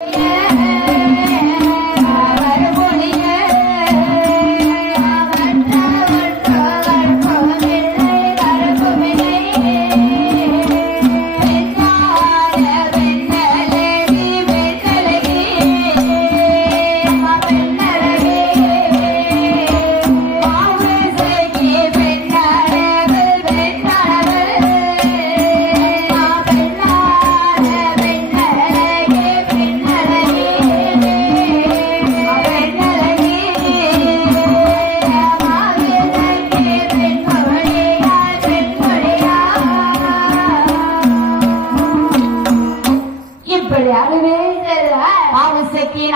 இப்படி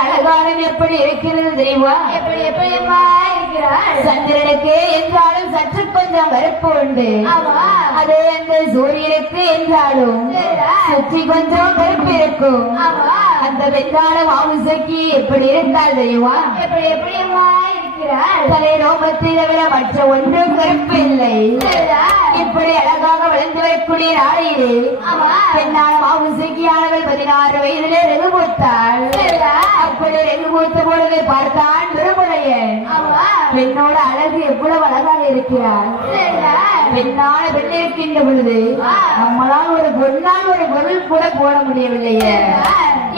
அழகாலும் எப்படி இருக்கிறது தெரியுமா? எப்படி எப்படியம்மா இருக்கிறாள்? சந்திரனுக்கு என்றாலும் சற்று கொஞ்சம் கருப்பு உண்டு. ஆமா. அதே அந்த சூரியனுக்கு என்றாலும். சுற்றி கொஞ்சம் கருப்பு இருக்கும். ஆமா. அந்த வென்றாலும் மாமிசக்கி எப்படி இருந்தால் தெரியுமா? எப்படி எப்படியம்மா இருக்கிறாள் தலை மற்ற ஒன்றும் கருப்பு இல்லை. இப்படி அழகாக வளர்ந்து வரக்கூடிய நாளையிலே ஆமா. பெண்ணான மாவுசக்கியானவள் பதினாறு வயதிலே ரெகு மூத்தாள். அப்படி ரெகு மூத்த பொழுது பார்த்தான் திருமுறையன் ஆமா. பெண்ணோட அழகு எவ்வளவு அழகாக இருக்கிறார் சரிடா. பெண்ணான பெண் இருக்கின்ற பொழுது நம்மளால் ஒரு பொண்ணால் ஒரு பொருள் கூட போட முடியவில்லையே.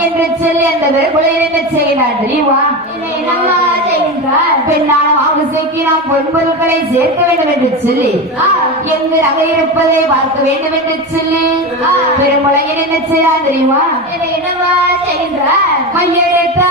என்று சொல்லி அந்த வெறுப்புலை என்ன செய்கிறார் தெரியுமா? பெண்ணான மாவுசைக்கு நாம் பொன்பொருட்களை சேர்க்க வேண்டும் என்று சொல்லி. எங்கு நகை இருப்பதை பார்க்க வேண்டும் என்று சொல்லி பெருமுளையன் என்ன செய்யலாம் தெரியுமா என்னை என்னம்மா செய்கின்றாள் மையெடுத்த